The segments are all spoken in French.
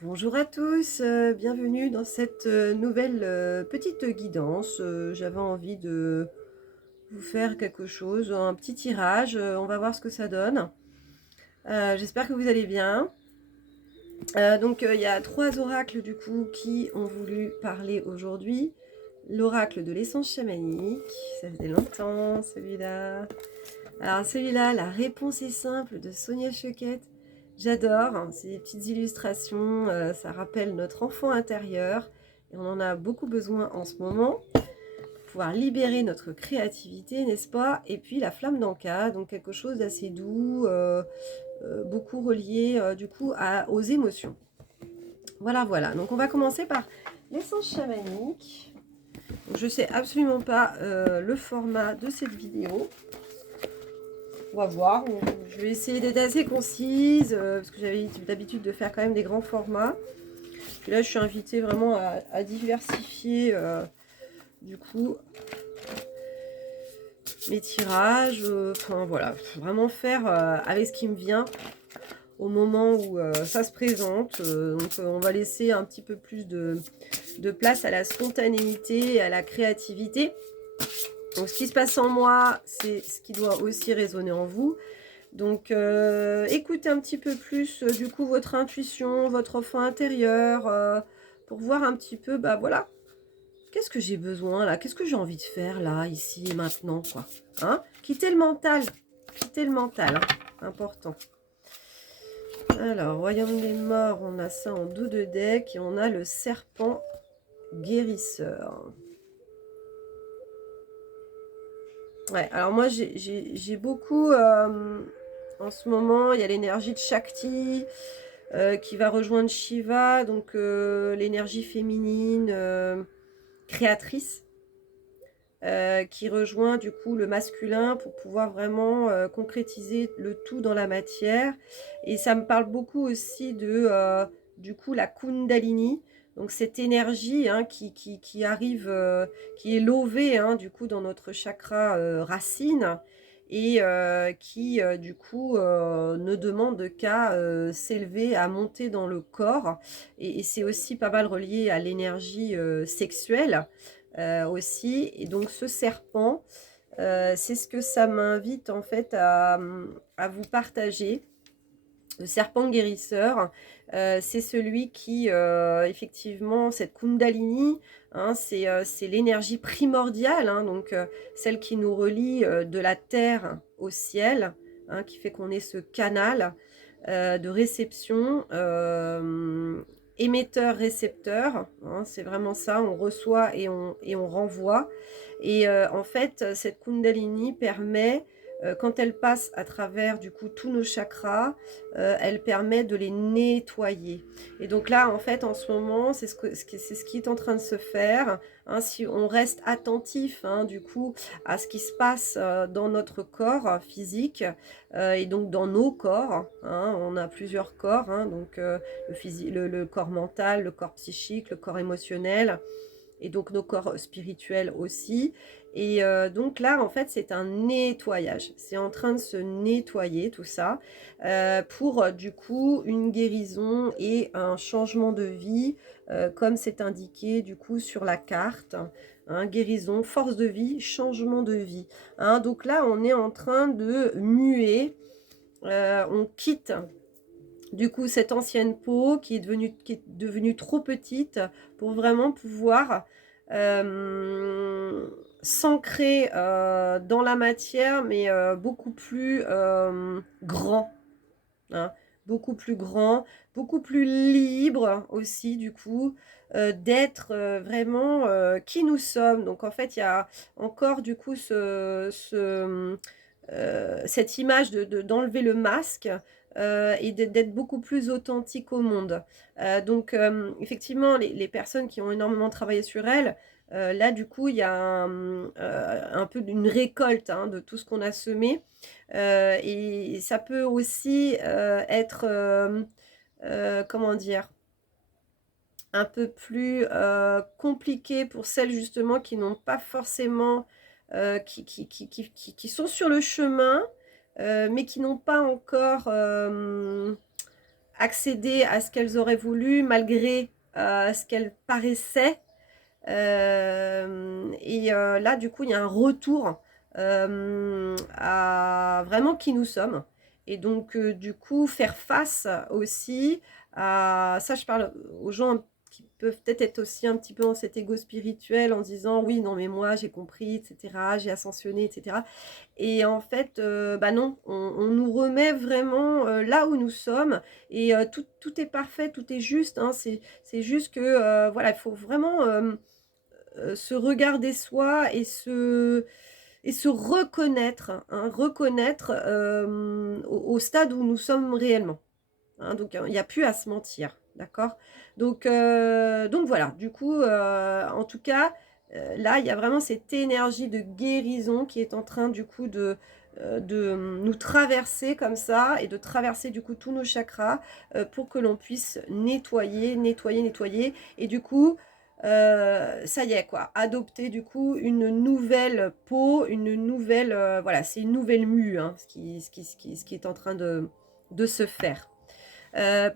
Bonjour à tous, bienvenue dans cette nouvelle petite guidance. J'avais envie de vous faire quelque chose, un petit tirage. On va voir ce que ça donne. J'espère que vous allez bien. Il y a trois oracles du coup qui ont voulu parler aujourd'hui. L'oracle de l'essence chamanique, ça faisait longtemps celui-là. Alors celui-là, la réponse est simple de Sonia Choquette. J'adore, hein, ces petites illustrations, ça rappelle notre enfant intérieur et on en a beaucoup besoin en ce moment pour pouvoir libérer notre créativité, n'est-ce pas? Et puis la flamme d'Anka, donc quelque chose d'assez doux, beaucoup relié du coup aux émotions. Voilà, voilà. Donc on va commencer par l'essence chamanique. Donc, je ne sais absolument pas le format de cette vidéo. On va voir. Je vais essayer d'être assez concise parce que j'avais l'habitude de faire quand même des grands formats. Puis là, je suis invitée vraiment à diversifier du coup mes tirages. Enfin voilà, vraiment faire avec ce qui me vient au moment où ça se présente. On va laisser un petit peu plus de place à la spontanéité et à la créativité. Donc ce qui se passe en moi, c'est ce qui doit aussi résonner en vous. Donc, écoutez un petit peu plus, du coup, votre intuition, votre enfant intérieur, pour voir un petit peu, bah voilà, qu'est-ce que j'ai besoin là? Qu'est-ce que j'ai envie de faire là, ici et maintenant, quoi? Hein? Quitter le mental, hein, important. Alors, Royaume des Morts, on a ça en dos de deck et on a le serpent guérisseur. Ouais, alors moi, j'ai beaucoup, en ce moment, il y a l'énergie de Shakti, qui va rejoindre Shiva, donc l'énergie féminine créatrice, qui rejoint du coup le masculin pour pouvoir vraiment concrétiser le tout dans la matière. Et ça me parle beaucoup aussi de du coup la Kundalini, donc cette énergie hein, qui arrive, qui est lovée hein, du coup dans notre chakra racine et qui du coup ne demande qu'à s'élever, à monter dans le corps. Et c'est aussi pas mal relié à l'énergie sexuelle aussi. Et donc ce serpent, c'est ce que ça m'invite en fait à vous partager. Le serpent guérisseur, c'est celui qui, effectivement, cette Kundalini, hein, c'est l'énergie primordiale, hein, donc celle qui nous relie de la terre au ciel, hein, qui fait qu'on est ce canal de réception, émetteur-récepteur, hein, c'est vraiment ça, on reçoit et on renvoie. Et en fait, cette Kundalini permet, quand elle passe à travers du coup tous nos chakras, elle permet de les nettoyer. Et donc là, en fait, en ce moment, c'est ce qui est en train de se faire. Hein, si on reste attentif, hein, du coup, à ce qui se passe dans notre corps physique et donc dans nos corps. Hein, on a plusieurs corps, hein, donc le corps mental, le corps psychique, le corps émotionnel et donc nos corps spirituels aussi. Et donc là, en fait, c'est un nettoyage. C'est en train de se nettoyer tout ça pour du coup une guérison et un changement de vie, comme c'est indiqué du coup sur la carte. Hein, guérison, force de vie, changement de vie. Hein, donc là, on est en train de muer. On quitte du coup cette ancienne peau qui est devenue trop petite pour vraiment pouvoir s'ancrer dans la matière, mais beaucoup plus grand, hein, beaucoup plus grand, beaucoup plus libre aussi du coup, d'être vraiment qui nous sommes. Donc en fait, il y a encore du coup cette image d'enlever le masque et d'être beaucoup plus authentique au monde. Effectivement, les personnes qui ont énormément travaillé sur elles, là, du coup, il y a un peu d'une récolte hein, de tout ce qu'on a semé. Et ça peut aussi être, comment dire, un peu plus compliqué pour celles justement qui n'ont pas forcément, qui sont sur le chemin, mais qui n'ont pas encore accédé à ce qu'elles auraient voulu malgré ce qu'elles paraissaient. Là, du coup, il y a un retour à vraiment qui nous sommes. Et donc, du coup, faire face aussi à... Ça, je parle aux gens qui peuvent peut-être être aussi un petit peu dans cet ego spirituel en se disant, oui, non, mais moi, j'ai compris, etc., j'ai ascensionné, etc. Et en fait, bah non, on nous remet vraiment là où nous sommes. Et tout est parfait, tout est juste, hein. C'est juste que, voilà, il faut vraiment... se regarder soi et se reconnaître, hein, reconnaître au stade où nous sommes réellement. Hein, donc il n'y a plus à se mentir, d'accord? Donc voilà, du coup, en tout cas, là, il y a vraiment cette énergie de guérison qui est en train du coup de nous traverser comme ça et de traverser du coup tous nos chakras pour que l'on puisse nettoyer, nettoyer, nettoyer. Et du coup, ça y est quoi, adopter du coup une nouvelle peau, une nouvelle, voilà, c'est une nouvelle mue, hein, ce qui est en train de se faire.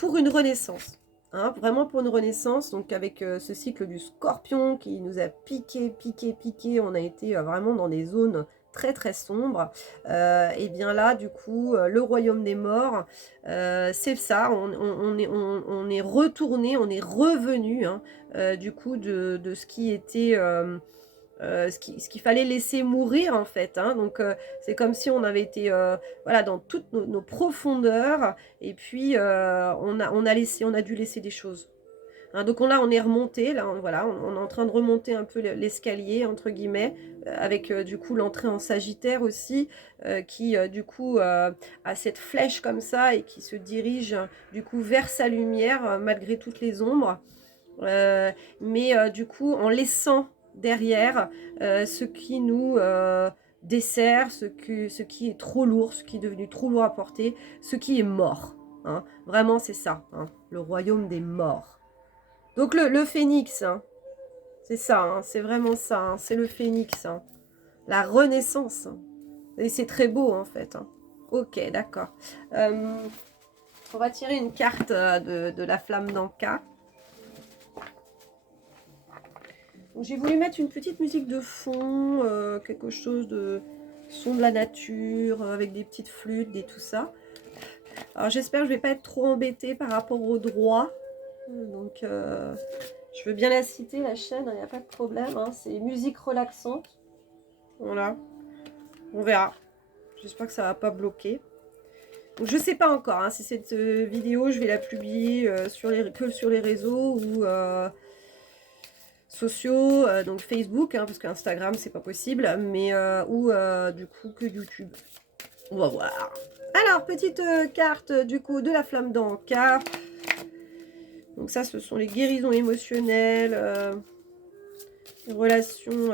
Pour une renaissance, hein, vraiment pour une renaissance, donc avec ce cycle du scorpion qui nous a piqué, piqué, piqué, on a été vraiment dans des zones très très sombres, et bien là du coup le royaume des morts, c'est ça, on est retourné, on est revenu, hein, du coup de ce qui était... ce qu'il fallait laisser mourir en fait, hein. Donc c'est comme si on avait été voilà, dans toutes nos profondeurs et puis on a dû laisser des choses, hein. Donc on est remonté, là voilà, on est en train de remonter un peu l'escalier entre guillemets, avec du coup l'entrée en Sagittaire aussi, qui du coup a cette flèche comme ça et qui se dirige du coup vers sa lumière malgré toutes les ombres. Mais du coup, en laissant derrière ce qui nous dessert, ce qui est trop lourd, ce qui est devenu trop lourd à porter, ce qui est mort, hein. Vraiment, c'est ça, hein, le royaume des morts. Donc le phénix, hein, c'est ça, hein, c'est vraiment ça, hein, c'est le phénix, hein, la renaissance. Hein. Et c'est très beau en fait. Hein. Ok, d'accord. On va tirer une carte de la flamme d'Anka. J'ai voulu mettre une petite musique de fond, quelque chose de son de la nature, avec des petites flûtes et tout ça. Alors j'espère que je ne vais pas être trop embêtée par rapport au droit. Donc je veux bien la citer, la chaîne, il n'y a pas de problème. Hein, c'est musique relaxante. Voilà, on verra. J'espère que ça ne va pas bloquer. Donc, je ne sais pas encore hein, si cette vidéo, je vais la publier que sur les réseaux ou... sociaux, donc Facebook, hein, parce qu'Instagram c'est pas possible, mais ou du coup que YouTube. On va voir. Alors, petite carte du coup de la flamme d'Anka. Donc ça, ce sont les guérisons émotionnelles, les relations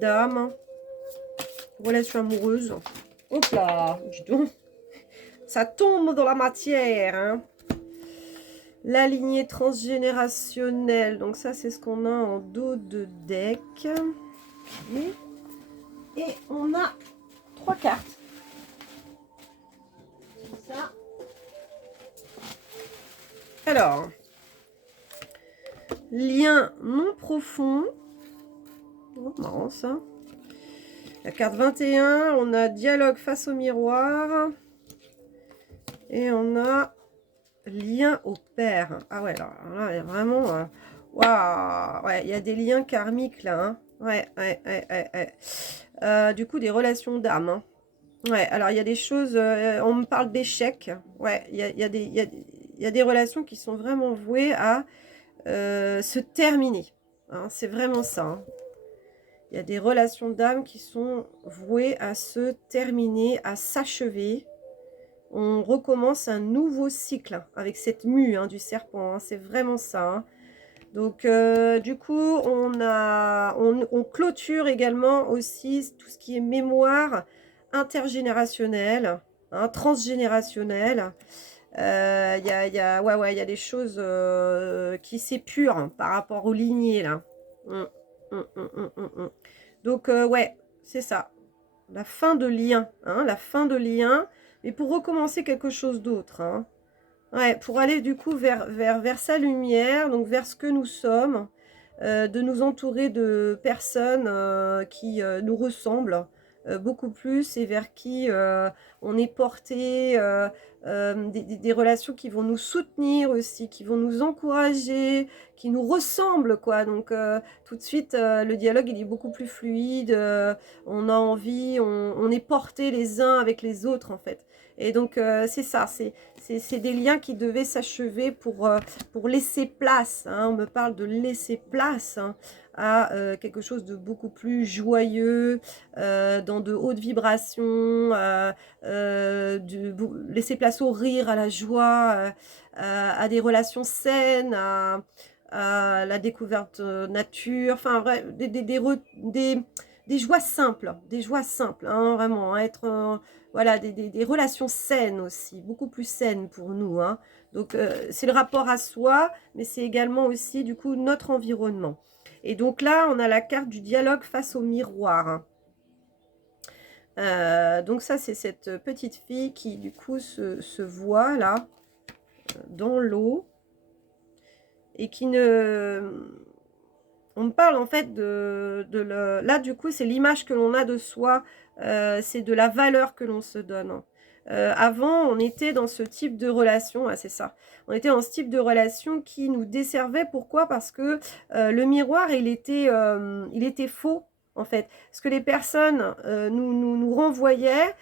d'âme, relations amoureuses. Hop là, dis donc. Ça tombe dans la matière, hein. La lignée transgénérationnelle, donc ça c'est ce qu'on a en dos de deck. Et on a 3 cartes. C'est ça. Alors, lien non profond. Oh, marrant ça. La carte 21, on a dialogue face au miroir. Et on a lien au père. Ah ouais, alors là, il y a vraiment... waouh, ouais, il y a des liens karmiques là. Hein. Ouais. Du coup, des relations d'âme. Hein. Ouais, alors il y a des choses... on me parle d'échecs. Ouais, il y a des relations qui sont vraiment vouées à se terminer. Hein, c'est vraiment ça. Hein. Il y a des relations d'âme qui sont vouées à se terminer, à s'achever. On recommence un nouveau cycle avec cette mue hein, du serpent. Hein, c'est vraiment ça. Hein. Donc, du coup, on clôture également aussi tout ce qui est mémoire intergénérationnelle, hein, transgénérationnelle. Il y a des choses qui s'épurent hein, par rapport aux lignées, là. Donc, ouais, c'est ça. La fin de lien, hein, la fin de lien, mais pour recommencer quelque chose d'autre. Hein. Ouais, pour aller du coup vers sa lumière, donc vers ce que nous sommes, de nous entourer de personnes, qui, nous ressemblent, beaucoup plus et vers qui, on est porté, des relations qui vont nous soutenir aussi, qui vont nous encourager, qui nous ressemblent quoi. Donc, tout de suite, le dialogue il est beaucoup plus fluide, on a envie, on est portés les uns avec les autres en fait. Et donc, c'est ça, c'est des liens qui devaient s'achever pour laisser place, hein. On me parle de laisser place, hein, à quelque chose de beaucoup plus joyeux, dans de hautes vibrations, laisser place au rire, à la joie, à des relations saines, à la découverte nature, enfin vrai, des joies simples, hein, vraiment, hein, être voilà, des relations saines aussi, beaucoup plus saines pour nous, hein. Donc, c'est le rapport à soi, mais c'est également aussi, du coup, notre environnement. Et donc là, on a la carte du dialogue face au miroir, hein. Donc ça, c'est cette petite fille qui, du coup, se voit là, dans l'eau, et qui ne... On me parle en fait là, du coup, c'est l'image que l'on a de soi, c'est de la valeur que l'on se donne. Avant, on était dans ce type de relation, ah, c'est ça. On était dans ce type de relation qui nous desservait. Pourquoi? Parce que le miroir, il était faux, en fait. Ce que les personnes nous renvoyaient,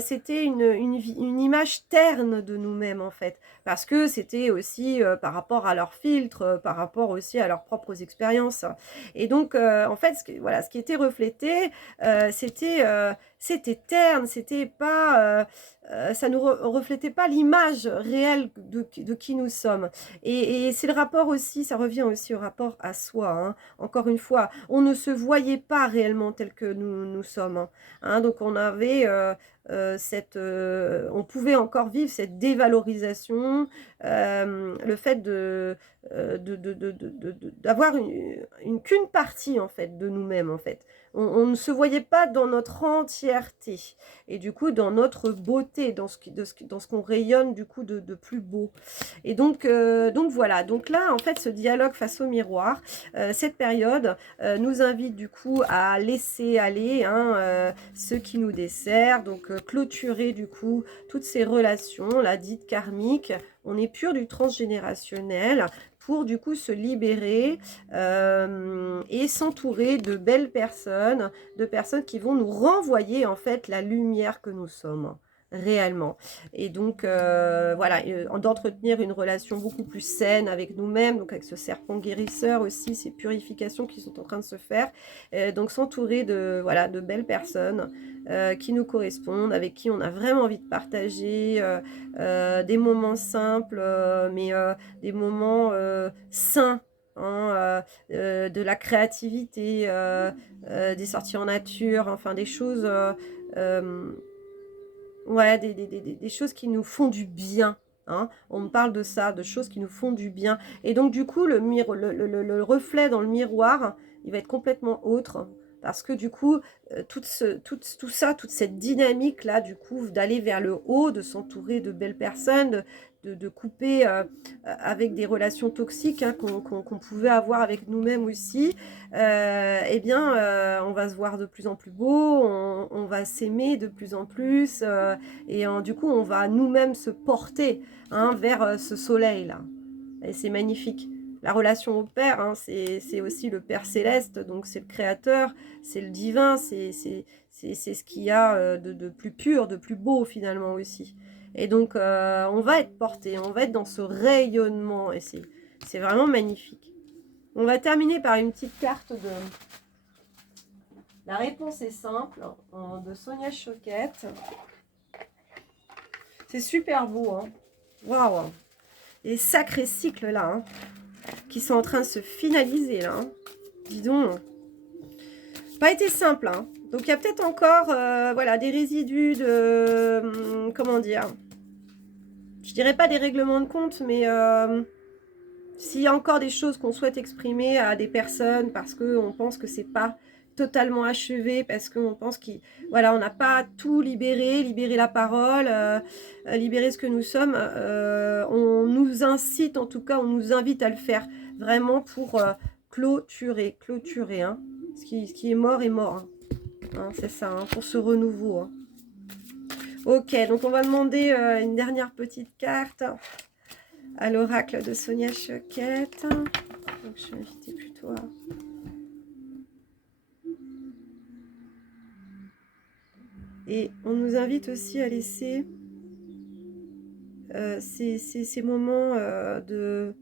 c'était une image terne de nous-mêmes, en fait. Parce que c'était aussi par rapport à leurs filtres, par rapport aussi à leurs propres expériences. Et donc, en fait, voilà, ce qui était reflété, c'était terne, c'était pas, ça ne reflétait pas l'image réelle de qui nous sommes. Et c'est le rapport aussi, ça revient aussi au rapport à soi, hein. Encore une fois, on ne se voyait pas réellement tel que nous sommes, hein. Hein, donc on avait on pouvait encore vivre cette dévalorisation, le fait d'avoir qu'une partie en fait de nous-mêmes en fait. On ne se voyait pas dans notre entièreté et du coup dans notre beauté, dans ce qu'on rayonne du coup de plus beau. Et donc voilà, donc là en fait ce dialogue face au miroir, cette période nous invite du coup à laisser aller, hein, ce qui nous dessert, donc clôturer du coup toutes ces relations, la dite karmique. On est pur du transgénérationnel pour du coup se libérer et s'entourer de belles personnes, de personnes qui vont nous renvoyer en fait la lumière que nous sommes réellement. Et donc voilà, d'entretenir une relation beaucoup plus saine avec nous-mêmes, donc avec ce serpent guérisseur aussi, ces purifications qui sont en train de se faire. Donc s'entourer de, voilà, de belles personnes qui nous correspondent, avec qui on a vraiment envie de partager des moments simples, mais des moments sains, hein, de la créativité, des sorties en nature, enfin des choses, ouais, des choses qui nous font du bien. Hein. On me parle de ça, de choses qui nous font du bien. Et donc du coup, le reflet dans le miroir, il va être complètement autre. Parce que du coup, tout ça, toute cette dynamique-là, du coup, d'aller vers le haut, de s'entourer de belles personnes, de couper avec des relations toxiques, hein, qu'on pouvait avoir avec nous-mêmes aussi, eh bien, on va se voir de plus en plus beau, on va s'aimer de plus en plus, et du coup, on va nous-mêmes se porter, hein, vers ce soleil-là. Et c'est magnifique. La relation au Père, hein, c'est aussi le Père céleste, donc c'est le Créateur, c'est le divin, c'est ce qu'il y a de plus pur, de plus beau finalement aussi. Et donc, on va être porté, on va être dans ce rayonnement, et c'est vraiment magnifique. On va terminer par une petite carte de... La réponse est simple, de Sonia Choquette. C'est super beau, hein. Waouh! Les sacrés cycles là, hein, qui sont en train de se finaliser là. Hein. Dis donc. Pas été simple, hein. Donc il y a peut-être encore voilà, des résidus de... comment dire? Je dirais pas des règlements de compte, mais s'il y a encore des choses qu'on souhaite exprimer à des personnes parce qu'on pense que c'est pas totalement achevé parce qu'on pense qu'on voilà, on n'a pas tout libéré, libéré la parole, libéré ce que nous sommes. On nous incite, en tout cas, on nous invite à le faire vraiment pour clôturer. Hein. Ce qui est mort. Hein. Hein, c'est ça, hein, pour ce renouveau. Hein. Ok, donc on va demander une dernière petite carte à l'oracle de Sonia Choquette. Donc je vais inviter plutôt à... Et on nous invite aussi à laisser ces moments de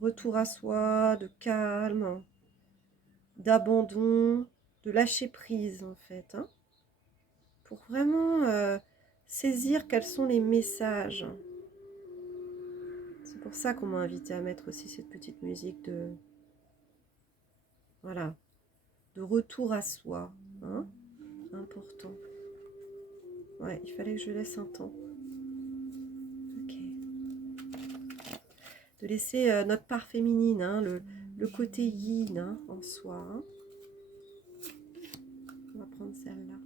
retour à soi, de calme, d'abandon, de lâcher prise en fait. Hein, pour vraiment saisir quels sont les messages. C'est pour ça qu'on m'a invité à mettre aussi cette petite musique de... Voilà, de retour à soi. Hein, important. Ouais, il fallait que je laisse un temps. Ok. De laisser notre part féminine, hein, le côté yin hein, en soi. Hein. On va prendre celle-là.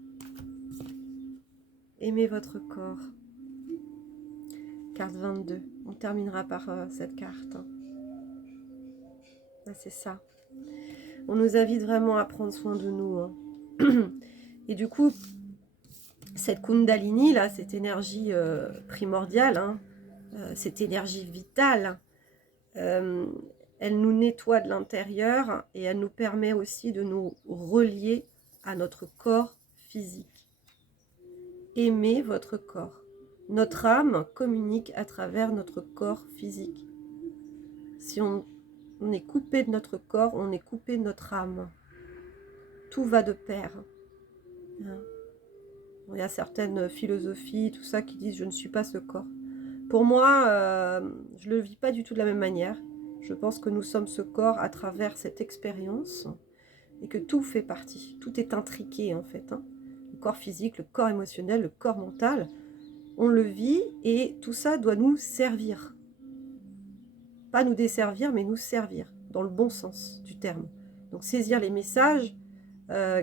Aimez votre corps. Carte 22. On terminera par cette carte. Ah, c'est ça. On nous invite vraiment à prendre soin de nous. Hein. Et du coup, cette Kundalini, là, cette énergie primordiale, hein, cette énergie vitale, elle nous nettoie de l'intérieur et elle nous permet aussi de nous relier à notre corps physique. Aimez votre corps. Notre âme communique à travers notre corps physique. Si on est coupé de notre corps, on est coupé de notre âme. Tout va de pair. Hein. Il y a certaines philosophies, tout ça, qui disent « je ne suis pas ce corps ». Pour moi, je ne le vis pas du tout de la même manière. Je pense que nous sommes ce corps à travers cette expérience et que tout fait partie. Tout est intriqué en fait. Hein. Le corps physique, le corps émotionnel, le corps mental. On le vit et tout ça doit nous servir. Pas nous desservir, mais nous servir, dans le bon sens du terme. Donc saisir les messages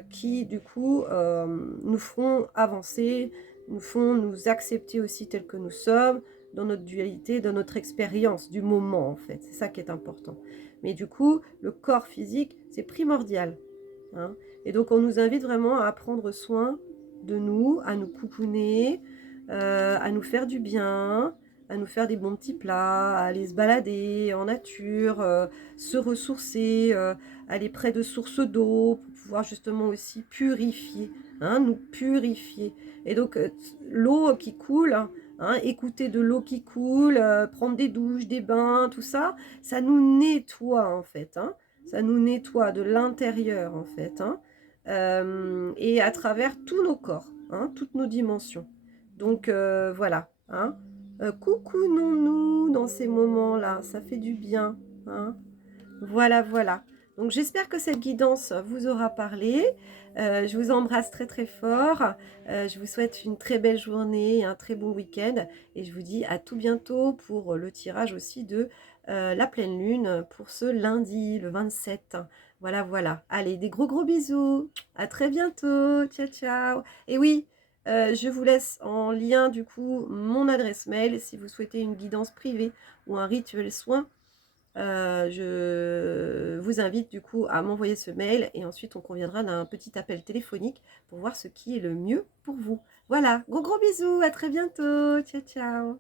qui, du coup, nous feront avancer, nous font nous accepter aussi tels que nous sommes, dans notre dualité, dans notre expérience du moment, en fait. C'est ça qui est important. Mais du coup, le corps physique, c'est primordial. Hein. Et donc, on nous invite vraiment à prendre soin de nous, à nous coucouner, à nous faire du bien, à nous faire des bons petits plats, à aller se balader en nature, se ressourcer, aller près de sources d'eau pour pouvoir justement aussi purifier, hein, nous purifier. Et donc, l'eau qui coule, hein, écouter de l'eau qui coule, prendre des douches, des bains, tout ça, ça nous nettoie en fait. Hein. Ça nous nettoie de l'intérieur en fait. Hein. Et à travers tous nos corps, hein, toutes nos dimensions. Donc voilà. Hein. Coucounons-nous dans ces moments-là, ça fait du bien. Hein. Voilà, voilà. Donc j'espère que cette guidance vous aura parlé. Je vous embrasse très très fort. Je vous souhaite une très belle journée, un très bon week-end. Et je vous dis à tout bientôt pour le tirage aussi de la pleine lune pour ce lundi, le 27. Voilà, voilà. Allez, des gros gros bisous. À très bientôt. Ciao, ciao. Et oui, je vous laisse en lien du coup mon adresse mail si vous souhaitez une guidance privée ou un rituel soin. Je vous invite du coup à m'envoyer ce mail et ensuite on conviendra d'un petit appel téléphonique pour voir ce qui est le mieux pour vous. Voilà, gros gros bisous, à très bientôt, ciao ciao.